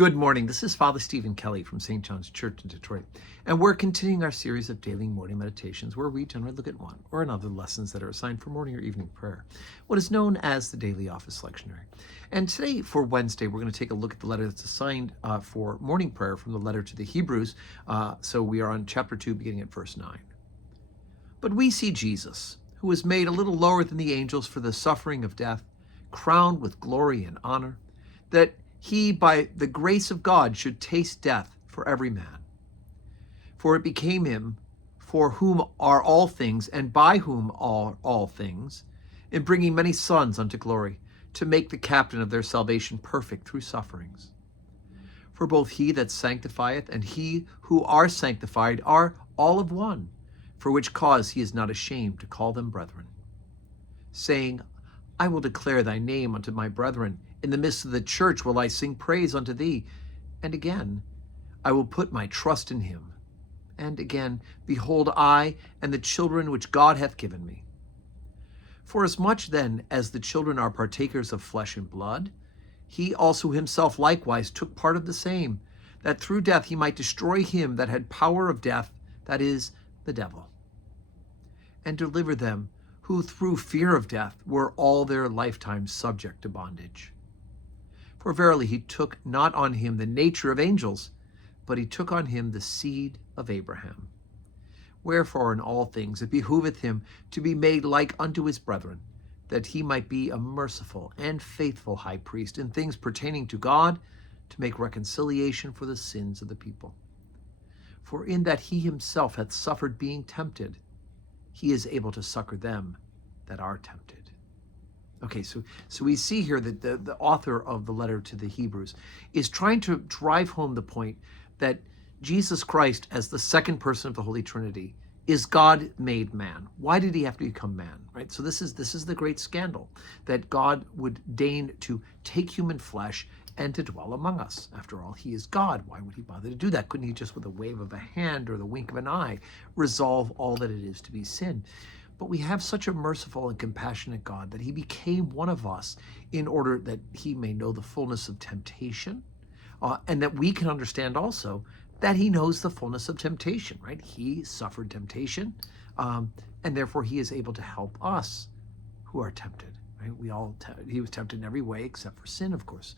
Good morning. This is Father Stephen Kelly from St. John's Church in Detroit, and we're continuing our series of daily morning meditations where we generally look at one or another lessons that are assigned for morning or evening prayer, what is known as the Daily Office Lectionary. And today, for Wednesday, we're going to take a look at the letter that's assigned for morning prayer from the letter to the Hebrews. So we are on chapter 2, beginning at verse 9. But we see Jesus, who was made a little lower than the angels for the suffering of death, crowned with glory and honor, that he, by the grace of God, should taste death for every man. For it became him, for whom are all things, and by whom are all things, in bringing many sons unto glory, to make the captain of their salvation perfect through sufferings. For both he that sanctifieth and he who are sanctified are all of one, for which cause he is not ashamed to call them brethren, saying, I will declare thy name unto my brethren. In the midst of the church will I sing praise unto thee. And again, I will put my trust in him. And again, behold, I and the children which God hath given me. For as much then as the children are partakers of flesh and blood, he also himself likewise took part of the same, that through death he might destroy him that had power of death, that is, the devil, and deliver them who through fear of death were all their lifetime subject to bondage. For verily he took not on him the nature of angels, but he took on him the seed of Abraham. Wherefore in all things it behooveth him to be made like unto his brethren, that he might be a merciful and faithful high priest in things pertaining to God, to make reconciliation for the sins of the people. For in that he himself hath suffered being tempted, he is able to succor them that are tempted. Okay, so we see here that the author of the letter to the Hebrews is trying to drive home the point that Jesus Christ, as the second person of the Holy Trinity, is God made man. Why did he have to become man, right? So this is the great scandal, that God would deign to take human flesh and to dwell among us. After all, he is God. Why would he bother to do that? Couldn't he just with a wave of a hand or the wink of an eye resolve all that it is to be sin? But we have such a merciful and compassionate God that he became one of us in order that he may know the fullness of temptation, and that we can understand also that he knows the fullness of temptation, right? He suffered temptation, and therefore he is able to help us who are tempted. Right? He was tempted in every way except for sin, of course.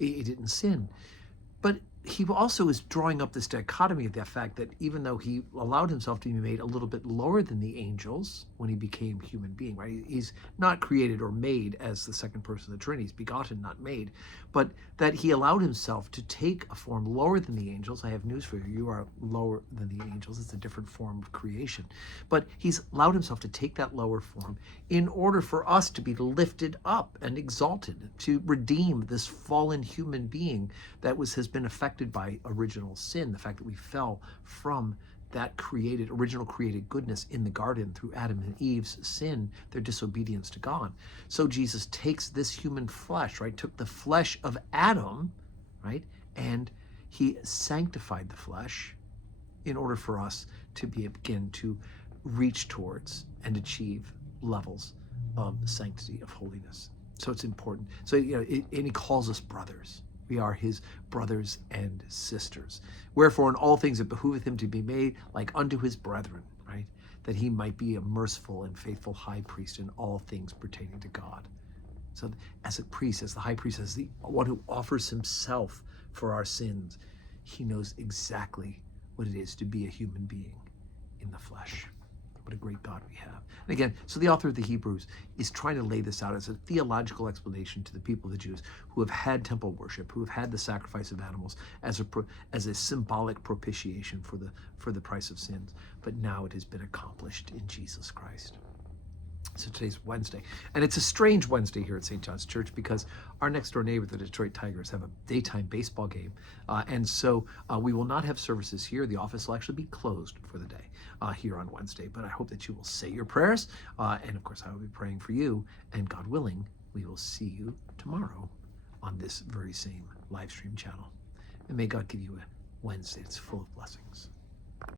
He didn't sin. But he also is drawing up this dichotomy of the fact that even though he allowed himself to be made a little bit lower than the angels when he became human being, right? He's not created or made as the second person of the Trinity. He's begotten, not made. But that he allowed himself to take a form lower than the angels. I have news for you. You are lower than the angels. It's a different form of creation. But he's allowed himself to take that lower form in order for us to be lifted up and exalted, to redeem this fallen human being that has been affected by original sin, the fact that we fell from that original created goodness in the garden through Adam and Eve's sin, their disobedience to God. So Jesus takes this human flesh, right? Took the flesh of Adam, right? And he sanctified the flesh in order for us to begin to reach towards and achieve levels of sanctity, of holiness. So it's important. So, and he calls us brothers. We are his brothers and sisters. Wherefore in all things it behooveth him to be made like unto his brethren, right? That he might be a merciful and faithful high priest in all things pertaining to God. So as a priest, as the high priest, as the one who offers himself for our sins, he knows exactly what it is to be a human being in the flesh. What a great God we have. And again, so the author of the Hebrews is trying to lay this out as a theological explanation to the people of the Jews who have had temple worship, who have had the sacrifice of animals as a symbolic propitiation for the price of sins. But now it has been accomplished in Jesus Christ. So today's Wednesday, and it's a strange Wednesday here at St. John's Church because our next door neighbor, the Detroit Tigers, have a daytime baseball game, and so we will not have services here. The office will actually be closed for the day here on Wednesday, but I hope that you will say your prayers, and of course I will be praying for you, and God willing, we will see you tomorrow on this very same live stream channel. And may God give you a Wednesday that's full of blessings.